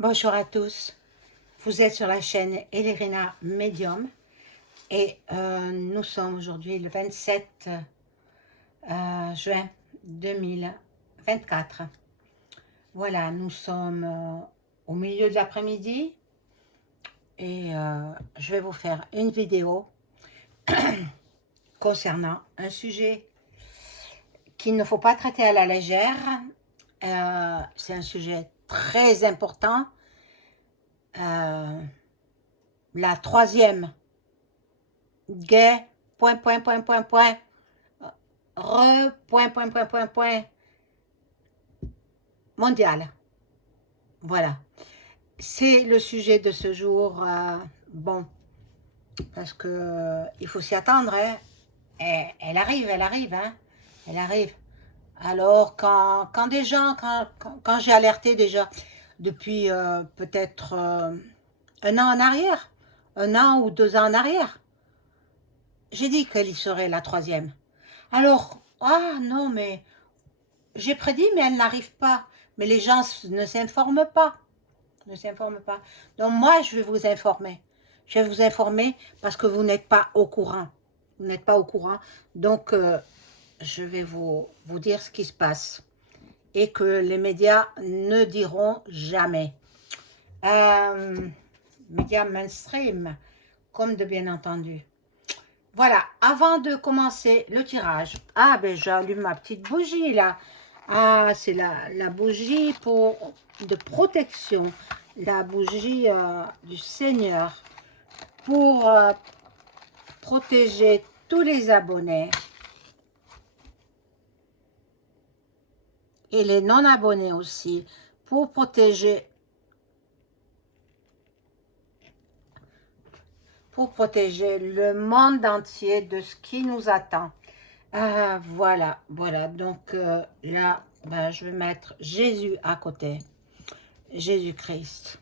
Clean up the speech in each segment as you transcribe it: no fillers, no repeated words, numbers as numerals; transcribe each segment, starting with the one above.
Bonjour à tous, vous êtes sur la chaîne Elérina Medium et nous sommes aujourd'hui le 27 juin 2024. Voilà, nous sommes au milieu de l'après-midi et je vais vous faire une vidéo concernant un sujet qu'il ne faut pas traiter à la légère. C'est un sujet très important. La troisième guerre, mondiale. Voilà. C'est le sujet de ce jour. Bon, parce que il faut s'y attendre. Hein. Elle arrive, hein. Elle arrive. Alors, quand des gens, quand j'ai alerté déjà depuis peut-être un an en arrière, un an ou 2 ans en arrière, j'ai dit qu'elle y serait la troisième. Alors, ah non, mais j'ai prédit, mais elle n'arrive pas. Mais les gens ne s'informent pas. Ne s'informent pas. Donc moi, je vais vous informer. Je vais vous informer parce que vous n'êtes pas au courant. Vous n'êtes pas au courant. Donc, je vais vous dire ce qui se passe. Et que les médias ne diront jamais. Médias mainstream, comme de bien entendu. Voilà, avant de commencer le tirage, ah ben j'allume ma petite bougie là. Ah, c'est la bougie de protection, la bougie du Seigneur pour protéger tous les abonnés et les non-abonnés aussi, pour protéger le monde entier de ce qui nous attend. Ah, voilà, donc là, ben, je vais mettre Jésus à côté, Jésus-Christ.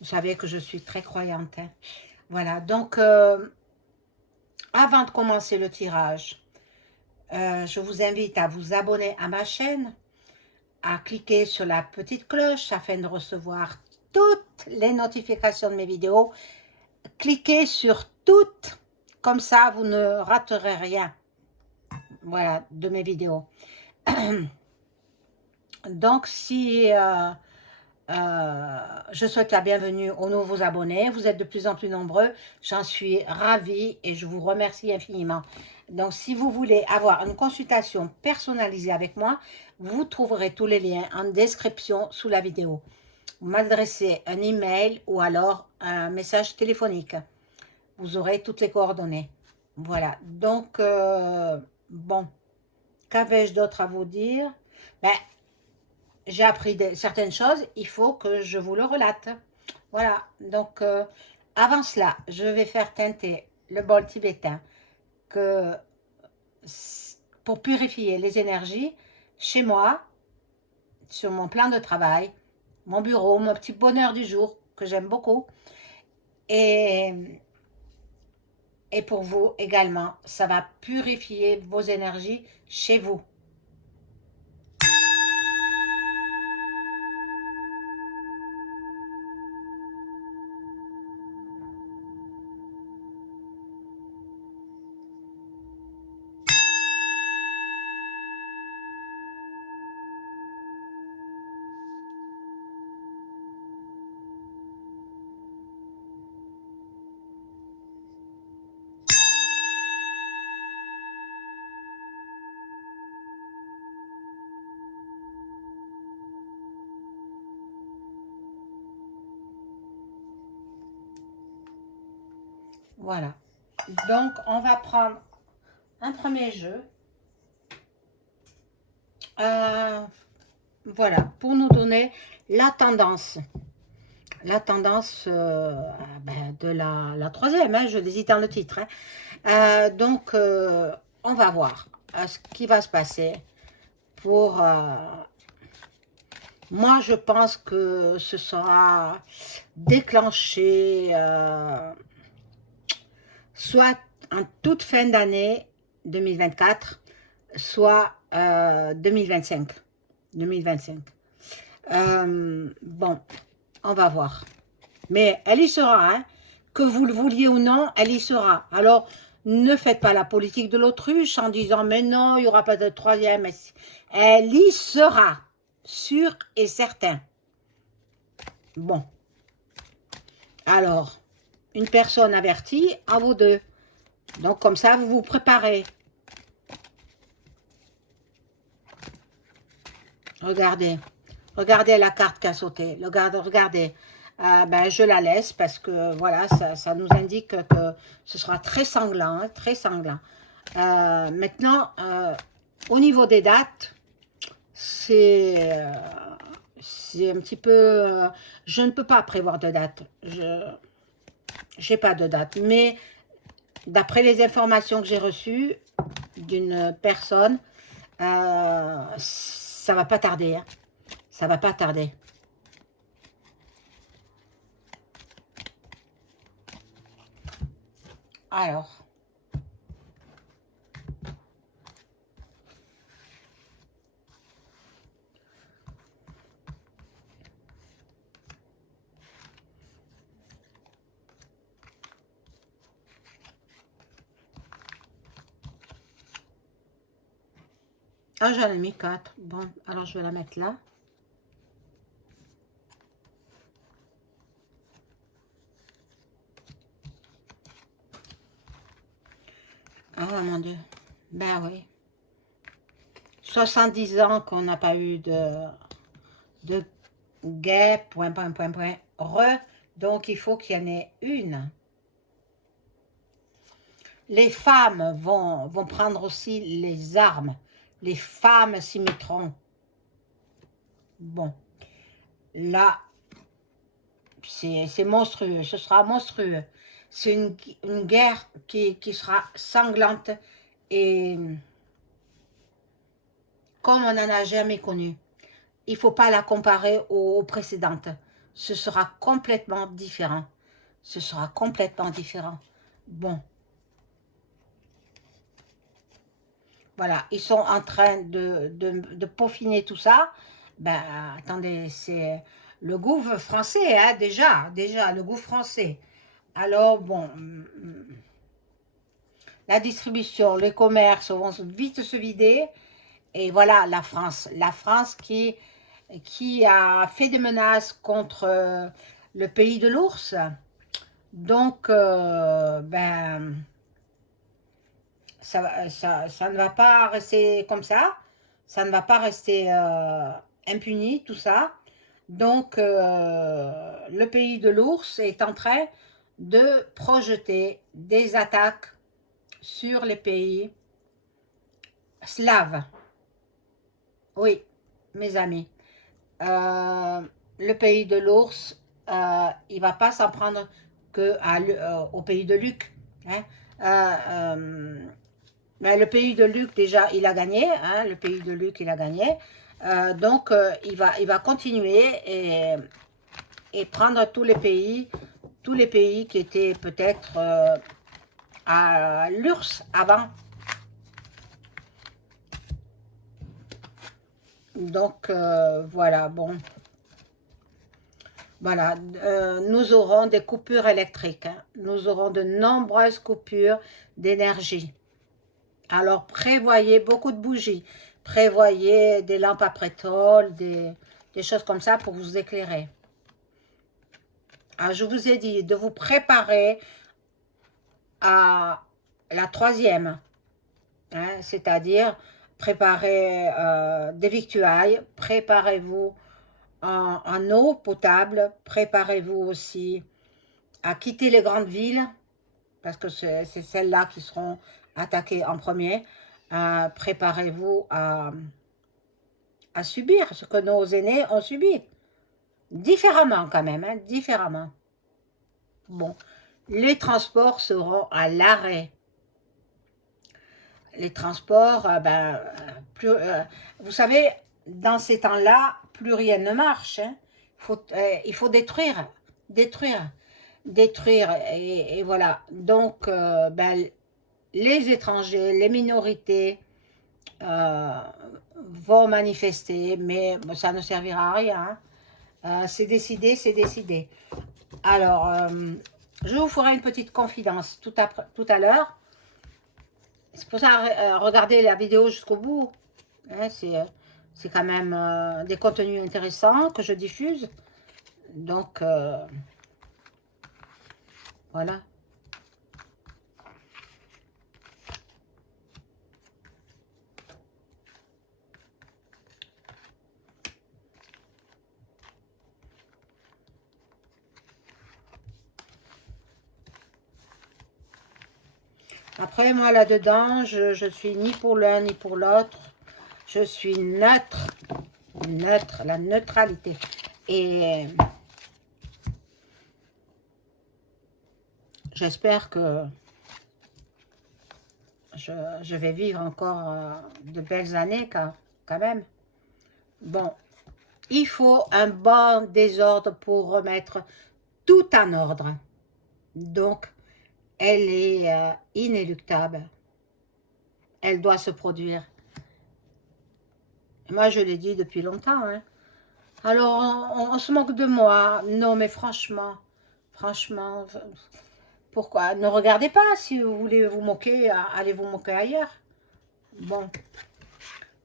Vous savez que je suis très croyante. Hein. Voilà, donc avant de commencer le tirage, je vous invite à vous abonner à ma chaîne, à cliquer sur la petite cloche afin de recevoir toutes les notifications de mes vidéos. Cliquez sur toutes, comme ça vous ne raterez rien. Voilà, de mes vidéos. Donc, si je souhaite la bienvenue aux nouveaux abonnés, vous êtes de plus en plus nombreux, j'en suis ravie et je vous remercie infiniment. Donc, si vous voulez avoir une consultation personnalisée avec moi, vous trouverez tous les liens en description sous la vidéo. Vous m'adressez un email ou alors un message téléphonique. Vous aurez toutes les coordonnées. Voilà, donc, bon, qu'avais-je d'autre à vous dire? Ben, j'ai appris certaines choses, il faut que je vous le relate. Voilà, donc, avant cela, je vais faire teinter le bol tibétain que, pour purifier les énergies chez moi, sur mon plan de travail, mon bureau, mon petit bonheur du jour, que j'aime beaucoup. Et pour vous également, ça va purifier vos énergies chez vous. Voilà. Donc, on va prendre un premier jeu. Voilà, pour nous donner la tendance. La tendance ben, de la troisième, hein, je l'hésite dans le titre. Hein. Donc, on va voir ce qui va se passer pour... moi, je pense que ce sera déclenché soit en toute fin d'année 2024, soit 2025. Bon, on va voir. Mais elle y sera, hein. Que vous le vouliez ou non, elle y sera. Alors, ne faites pas la politique de l'autruche en disant, mais non, il n'y aura pas de troisième. Elle y sera, sûr et certain. Bon. Alors, une personne avertie, à vous deux. Donc, comme ça, vous vous préparez. Regardez. Regardez la carte qui a sauté. Regardez. Ben, je la laisse parce que, voilà, ça nous indique que ce sera très sanglant. Hein, très sanglant. Maintenant, au niveau des dates, c'est un petit peu... je ne peux pas prévoir de date. Je n'ai pas de date. Mais d'après les informations que j'ai reçues d'une personne, ça va pas tarder. Hein. Ça va pas tarder. Alors. Ah, j'en ai mis 4. Bon, alors je vais la mettre là. Ah, mon Dieu. Ben oui. 70 ans qu'on n'a pas eu de guet, point, donc il faut qu'il y en ait une. Les femmes vont prendre aussi les armes. Les femmes s'y mettront. Bon, là, c'est monstrueux, ce sera monstrueux. C'est une guerre qui sera sanglante et comme on n'en a jamais connu. Il ne faut pas la comparer aux précédentes. Ce sera complètement différent. Ce sera complètement différent. Bon. Voilà, ils sont en train de peaufiner tout ça. Ben, attendez, c'est le gouffre français, hein, déjà, le gouffre français. Alors, bon, la distribution, les commerces vont vite se vider. Et voilà, la France qui a fait des menaces contre le pays de l'ours. Donc, ben, ça ne va pas rester comme ça. Ça ne va pas rester impuni, tout ça. Donc, le pays de l'ours est en train de projeter des attaques sur les pays slaves. Oui, mes amis. Le pays de l'ours, il ne va pas s'en prendre au pays de Luc. Hein. Mais le pays de Luc, déjà, il a gagné. Hein, le pays de Luc, il a gagné. Donc, il va continuer et prendre tous les pays qui étaient peut-être à l'URSS avant. Donc, voilà, bon. Voilà, nous aurons des coupures électriques. Hein. Nous aurons de nombreuses coupures d'énergie. Alors, prévoyez beaucoup de bougies. Prévoyez des lampes à pétrole, des choses comme ça pour vous éclairer. Alors, je vous ai dit de vous préparer à la troisième. Hein, c'est-à-dire, préparez des victuailles, préparez-vous en eau potable, préparez-vous aussi à quitter les grandes villes, parce que c'est celles-là qui seront attaquées en premier. Préparez-vous à subir ce que nos aînés ont subi. Différemment quand même, hein, différemment. Bon, les transports seront à l'arrêt. Les transports, vous savez, dans ces temps-là, plus rien ne marche. Hein. Il faut détruire. Et voilà. Donc, les étrangers, les minorités vont manifester, mais ça ne servira à rien. Hein. C'est décidé, c'est décidé. Alors, je vous ferai une petite confidence tout à l'heure. C'est pour ça, regardez la vidéo jusqu'au bout. Hein, c'est quand même des contenus intéressants que je diffuse. Donc, voilà. Après, moi, là-dedans, je suis ni pour l'un ni pour l'autre. Je suis neutre. Neutre, la neutralité. Et j'espère que je vais vivre encore de belles années quand même. Bon, il faut un bon désordre pour remettre tout en ordre. Donc, elle est inéluctable. Elle doit se produire. Moi, je l'ai dit depuis longtemps. Hein. Alors, on se moque de moi. Non, mais franchement, pourquoi? Ne regardez pas. Si vous voulez vous moquer, allez vous moquer ailleurs. Bon,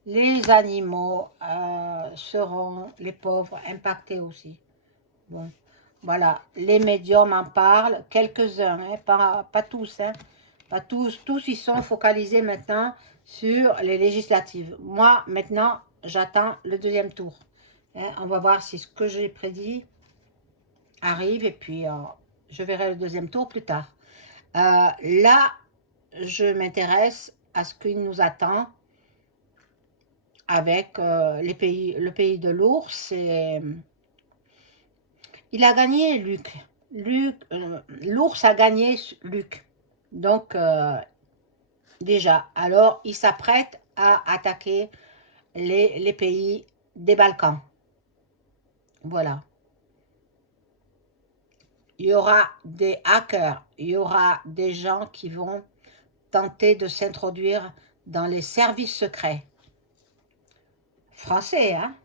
les animaux seront, les pauvres, impactés aussi. Bon, voilà, les médiums en parlent, quelques-uns, hein, pas tous, hein, pas tous, tous ils sont focalisés maintenant sur les législatives. Moi, maintenant, j'attends le deuxième tour. Hein, on va voir si ce que j'ai prédit arrive et puis je verrai le deuxième tour plus tard. Là, je m'intéresse à ce qui nous attend avec le pays de l'ours. Il a gagné Luc. L'ours a gagné Luc. Donc, déjà, alors il s'apprête à attaquer les pays des Balkans. Voilà. Il y aura des hackers, il y aura des gens qui vont tenter de s'introduire dans les services secrets. Français, hein?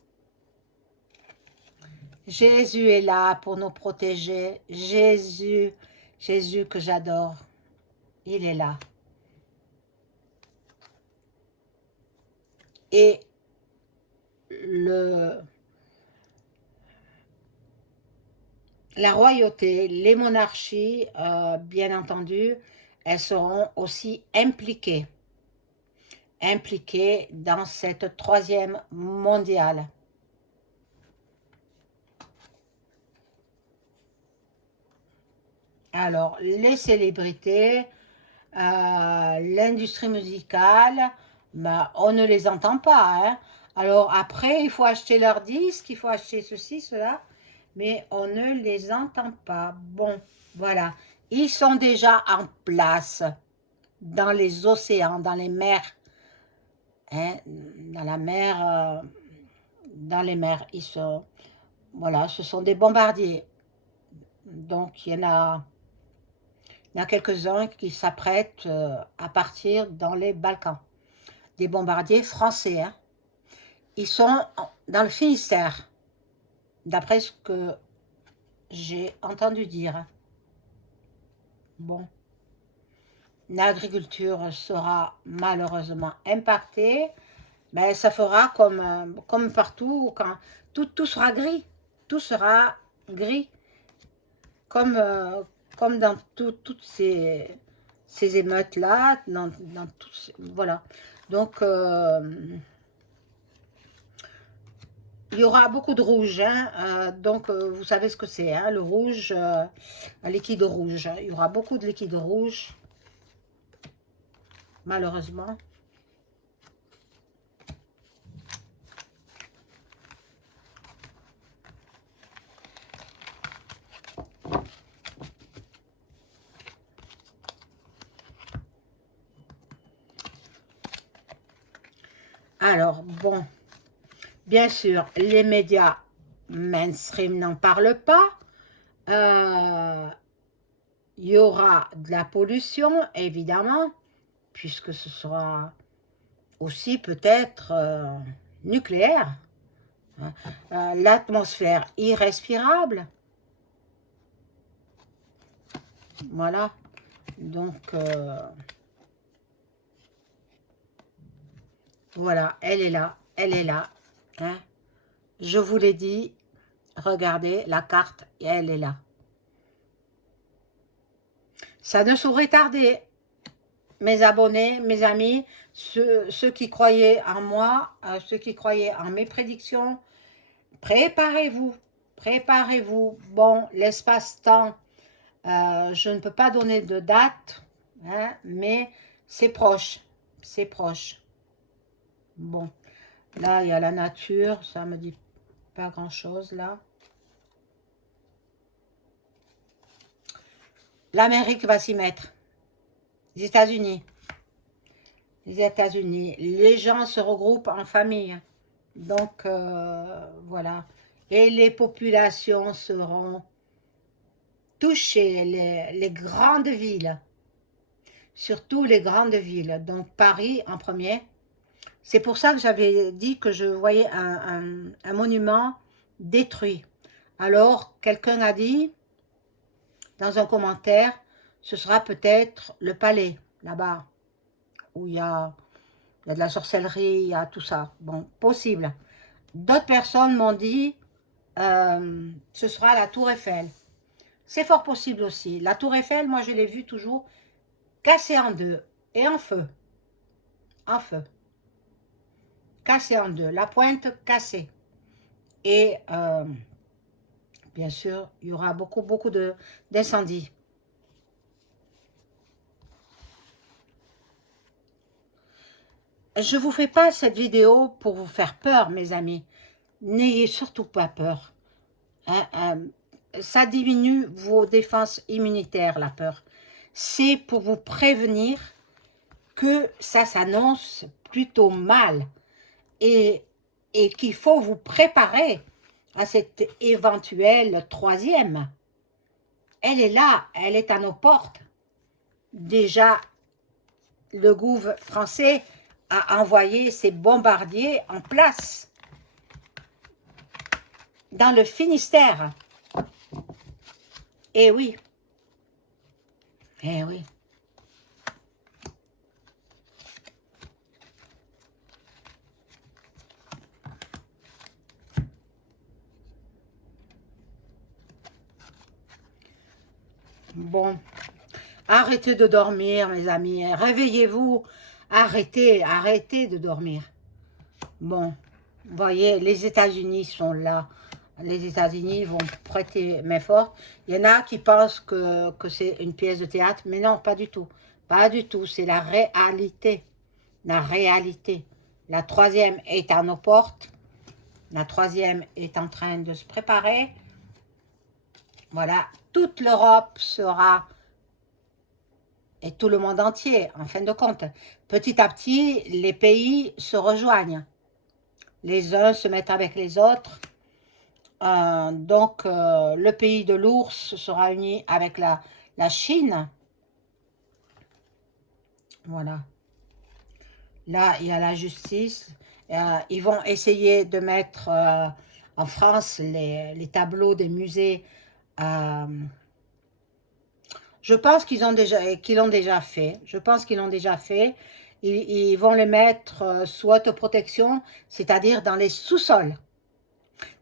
Jésus est là pour nous protéger. Jésus, Jésus que j'adore, il est là. Et la royauté, les monarchies, bien entendu, elles seront aussi impliquées dans cette troisième mondiale. Alors, les célébrités, l'industrie musicale, bah, on ne les entend pas. Hein. Alors après, il faut acheter leurs disques, il faut acheter ceci, cela, mais on ne les entend pas. Bon, voilà. Ils sont déjà en place dans les océans, dans les mers. Hein, dans la mer, dans les mers, ils sont, voilà, ce sont des bombardiers. Donc, il y en a quelques-uns qui s'apprêtent à partir dans les Balkans. Des bombardiers français. Hein. Ils sont dans le Finistère, d'après ce que j'ai entendu dire. Bon. L'agriculture sera malheureusement impactée. Mais ça fera comme partout, quand tout sera gris. Tout sera gris. Comme dans toutes ces émeutes-là, voilà. Donc, il y aura beaucoup de rouge. Hein, donc, vous savez ce que c'est, hein, le rouge, un liquide rouge. Il y aura beaucoup de liquide rouge, malheureusement. Alors, bon, bien sûr, les médias mainstream n'en parlent pas. Il y aura de la pollution, évidemment, puisque ce sera aussi peut-être nucléaire. hein. L'atmosphère irrespirable. Voilà. Donc, voilà, elle est là. Elle est là. Hein. Je vous l'ai dit. Regardez, la carte, elle est là. Ça ne saurait tarder. Mes abonnés, mes amis, ceux qui croyaient en moi, ceux qui croyaient en mes prédictions, préparez-vous, préparez-vous. Bon, l'espace-temps, je ne peux pas donner de date, hein, mais c'est proche, c'est proche. Bon, là, il y a la nature, ça me dit pas grand-chose, là. L'Amérique va s'y mettre, les États-Unis. Les États-Unis, les gens se regroupent en famille. Donc, voilà. Et les populations seront touchées, les grandes villes. Surtout les grandes villes. Donc, Paris en premier. C'est pour ça que j'avais dit que je voyais un monument détruit. Alors, quelqu'un a dit, dans un commentaire, ce sera peut-être le palais, là-bas, où il y a de la sorcellerie, il y a tout ça. Bon, possible. D'autres personnes m'ont dit, ce sera la Tour Eiffel. C'est fort possible aussi. La Tour Eiffel, moi, je l'ai vue toujours cassée en deux et en feu. En feu. Cassée en deux. La pointe cassée. Et, bien sûr, il y aura beaucoup d'incendies. Je ne vous fais pas cette vidéo pour vous faire peur, mes amis. N'ayez surtout pas peur. Hein, ça diminue vos défenses immunitaires, la peur. C'est pour vous prévenir que ça s'annonce plutôt mal et qu'il faut vous préparer à cette éventuelle troisième. Elle est là, elle est à nos portes. Déjà, le gouvernement français a envoyé ses bombardiers en place dans le Finistère. Eh oui. Eh oui. Bon. Arrêtez de dormir, mes amis. Réveillez-vous. Arrêtez, arrêtez de dormir. Bon. Vous voyez, les États-Unis sont là. Les États-Unis vont prêter main forte. Il y en a qui pensent que c'est une pièce de théâtre, mais non, pas du tout. Pas du tout, c'est la réalité. La réalité. La troisième est à nos portes. La troisième est en train de se préparer. Voilà, toute l'Europe sera, et tout le monde entier, en fin de compte. Petit à petit, les pays se rejoignent. Les uns se mettent avec les autres. Donc, le pays de l'ours sera uni avec la Chine. Voilà. Là, il y a la justice. Ils vont essayer de mettre en France les tableaux des musées. Je pense qu'ils l'ont déjà fait. Je pense qu'ils l'ont déjà fait. Ils vont les mettre sous autoprotection, c'est-à-dire dans les sous-sols.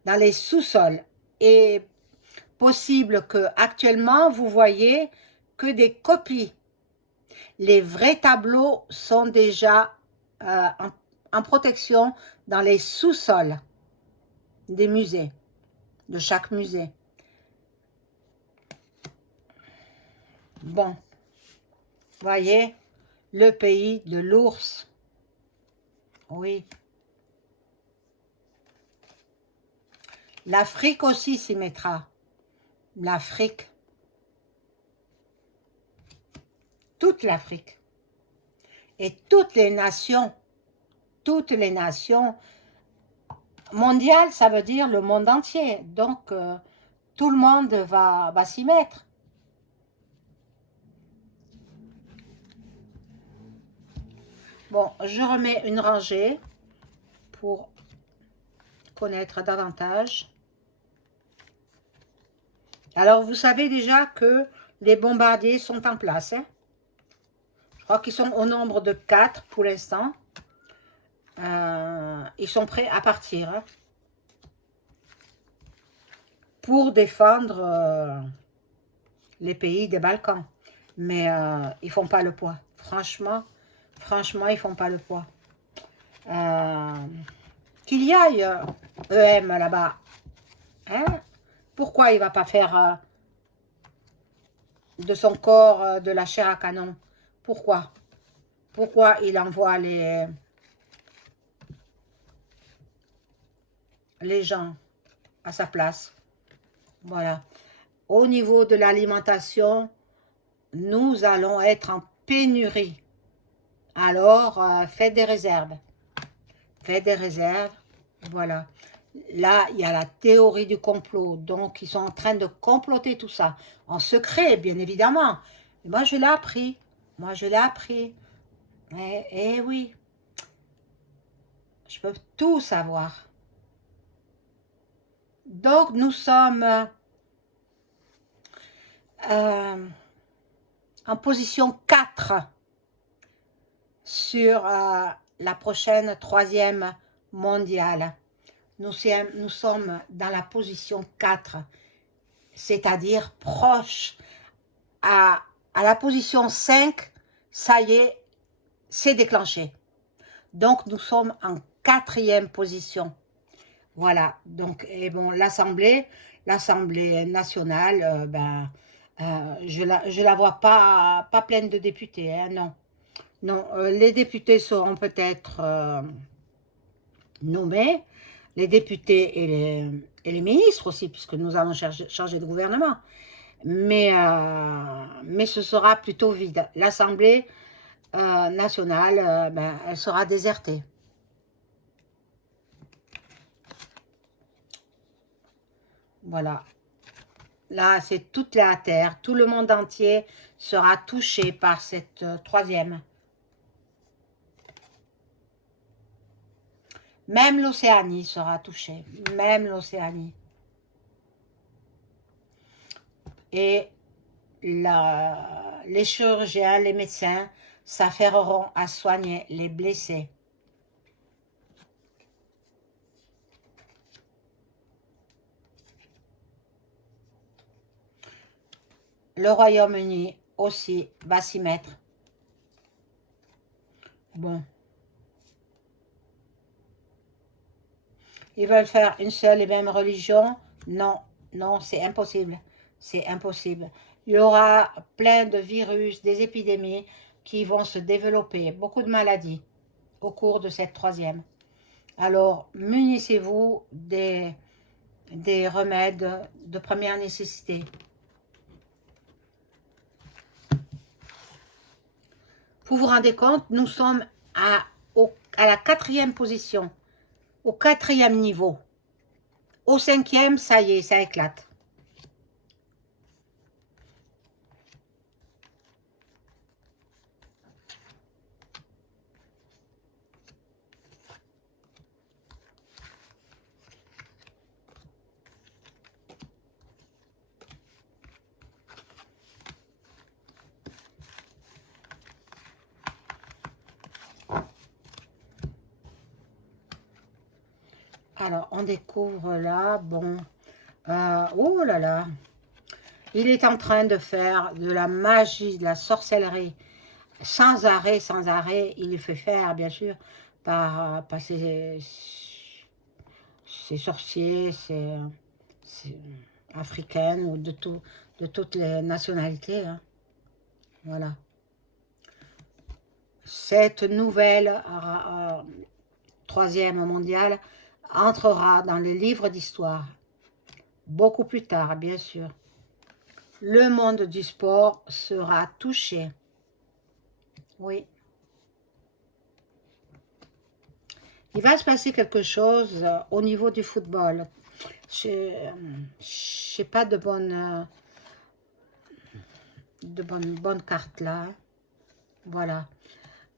Dans les sous-sols. Et possible que actuellement vous voyez que des copies. Les vrais tableaux sont déjà en protection dans les sous-sols des musées, de chaque musée. Bon, voyez, le pays de l'ours. Oui. L'Afrique aussi s'y mettra. L'Afrique. Toute l'Afrique. Et toutes les nations mondiales, ça veut dire le monde entier. Donc, tout le monde va s'y mettre. Bon, je remets une rangée pour connaître davantage. Alors, vous savez déjà que les bombardiers sont en place. Hein? Je crois qu'ils sont au nombre de 4 pour l'instant. Ils sont prêts à partir. Hein, pour défendre les pays des Balkans. Mais ils font pas le poids. Franchement, ils font pas le poids. Qu'il y aille EM là-bas. Hein? Pourquoi il va pas faire de son corps de la chair à canon? Pourquoi? Pourquoi il envoie les gens à sa place? Voilà. Au niveau de l'alimentation, nous allons être en pénurie. Alors, faites des réserves. Faites des réserves. Voilà. Là, il y a la théorie du complot. Donc, ils sont en train de comploter tout ça. En secret, bien évidemment. Et moi, je l'ai appris. Moi, je l'ai appris. Eh oui. Je peux tout savoir. Donc, nous sommes en position 4 sur la prochaine 3e mondiale. Nous sommes dans la position 4, c'est-à-dire proche à la position 5, ça y est, c'est déclenché. Donc, nous sommes en 4e position. Voilà, donc, et bon, l'Assemblée nationale, je la vois pas pleine de députés, hein, non. Non, les députés seront peut-être nommés, les députés et les ministres aussi, puisque nous allons changer de gouvernement. Mais ce sera plutôt vide. L'Assemblée nationale, elle sera désertée. Voilà. Là, c'est toute la Terre, tout le monde entier sera touché par cette 3e. Même l'Océanie sera touchée, même l'Océanie. Et les chirurgiens, les médecins s'affaireront à soigner les blessés. Le Royaume-Uni aussi va s'y mettre. Bon. Ils veulent faire une seule et même religion? Non, non, c'est impossible. C'est impossible. Il y aura plein de virus, des épidémies qui vont se développer, beaucoup de maladies au cours de cette 3e. Alors, munissez-vous des remèdes de première nécessité. Vous vous rendez compte, nous sommes à la 4e position, au 4e niveau. Au 5e, ça y est, ça éclate. Alors, on découvre là, bon, oh là là, il est en train de faire de la magie, de la sorcellerie, sans arrêt, il le fait faire, bien sûr, par ses sorciers, ses africaines, ou de toutes les nationalités, hein. Voilà. Cette nouvelle 3e mondiale entrera dans les livres d'histoire. Beaucoup plus tard, bien sûr. Le monde du sport sera touché. Oui. Il va se passer quelque chose au niveau du football. Je n'ai pas de bonne carte là. Voilà.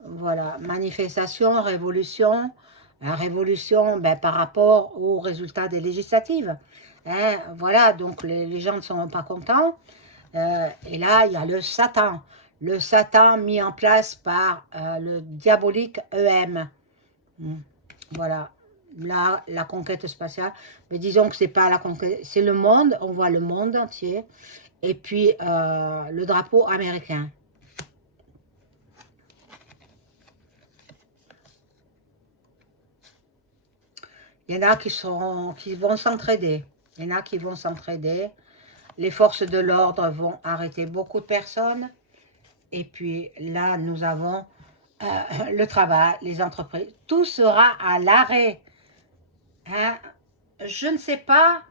Voilà. Manifestation, révolution. La révolution, ben, par rapport aux résultats des législatives. Hein, voilà, donc les gens ne sont pas contents. Et là, il y a le Satan. Le Satan mis en place par le diabolique EM. Voilà. Là, la conquête spatiale. Mais disons que c'est pas la conquête, c'est le monde. On voit le monde entier. Et puis, le drapeau américain. Il y en a qui vont s'entraider. Il y en a qui vont s'entraider. Les forces de l'ordre vont arrêter beaucoup de personnes. Et puis là, nous avons le travail, les entreprises. Tout sera à l'arrêt. Hein? Je ne sais pas,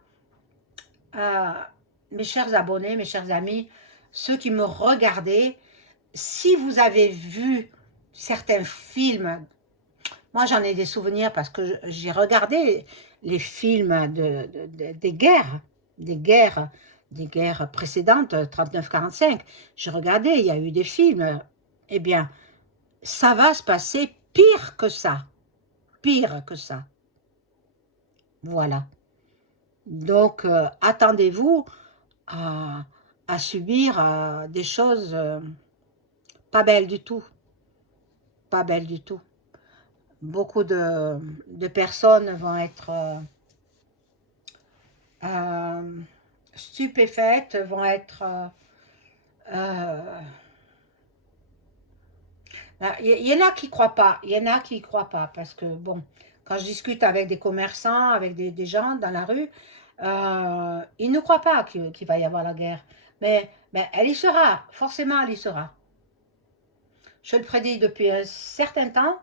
mes chers abonnés, mes chers amis, ceux qui me regardez, si vous avez vu certains films, moi j'en ai des souvenirs parce que j'ai regardé les films des guerres précédentes, 39-45. J'ai regardé, il y a eu des films. Eh bien, ça va se passer pire que ça. Pire que ça. Voilà. Donc, attendez-vous à subir des choses pas belles du tout. Pas belles du tout. Beaucoup de personnes vont être stupéfaites, vont être... il y en a qui ne croient pas, il y en a qui ne croient pas, parce que, bon, quand je discute avec des commerçants, avec des gens dans la rue, ils ne croient pas qu'il va y avoir la guerre. Mais elle y sera, forcément elle y sera. Je le prédis depuis un certain temps,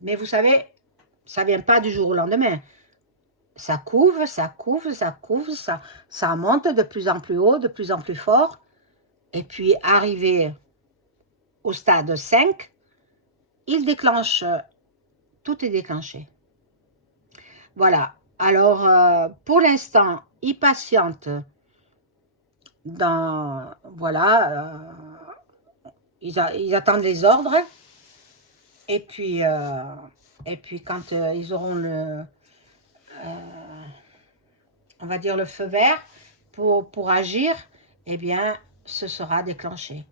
mais vous savez, ça ne vient pas du jour au lendemain. Ça couve, ça couve, ça couve, ça monte de plus en plus haut, de plus en plus fort. Et puis, arrivé au stade 5, il déclenche, tout est déclenché. Voilà. Alors, pour l'instant, il patiente dans, voilà, ils attendent les ordres. Et puis quand ils auront on va dire le feu vert pour agir, eh bien, ce sera déclenché.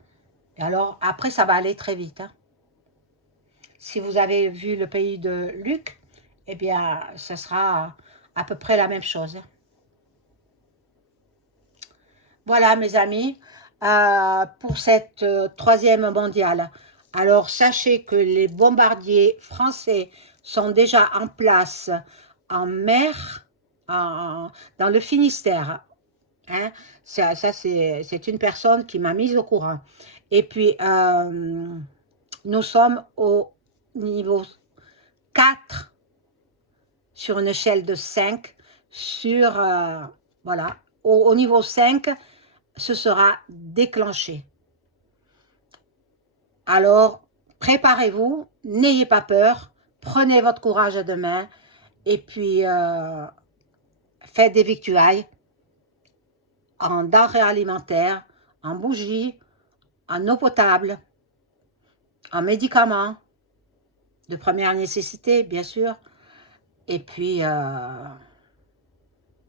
Et alors, après, ça va aller très vite. Hein. Si vous avez vu le pays de Luc, eh bien, ce sera à peu près la même chose. Voilà, mes amis, pour cette troisième mondiale. Alors, sachez que les bombardiers français sont déjà en place en mer, dans le Finistère. Hein? Ça c'est une personne qui m'a mise au courant. Et puis, nous sommes au niveau 4 sur une échelle de 5. Sur, voilà, au niveau 5, ce sera déclenché. Alors, préparez-vous, n'ayez pas peur, prenez votre courage à deux mains et puis faites des victuailles en denrées alimentaires, en bougies, en eau potable, en médicaments de première nécessité, bien sûr. Et puis,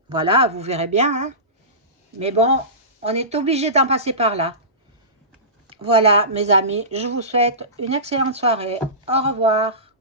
voilà, vous verrez bien. Hein. Mais bon, on est obligé d'en passer par là. Voilà, mes amis, je vous souhaite une excellente soirée. Au revoir.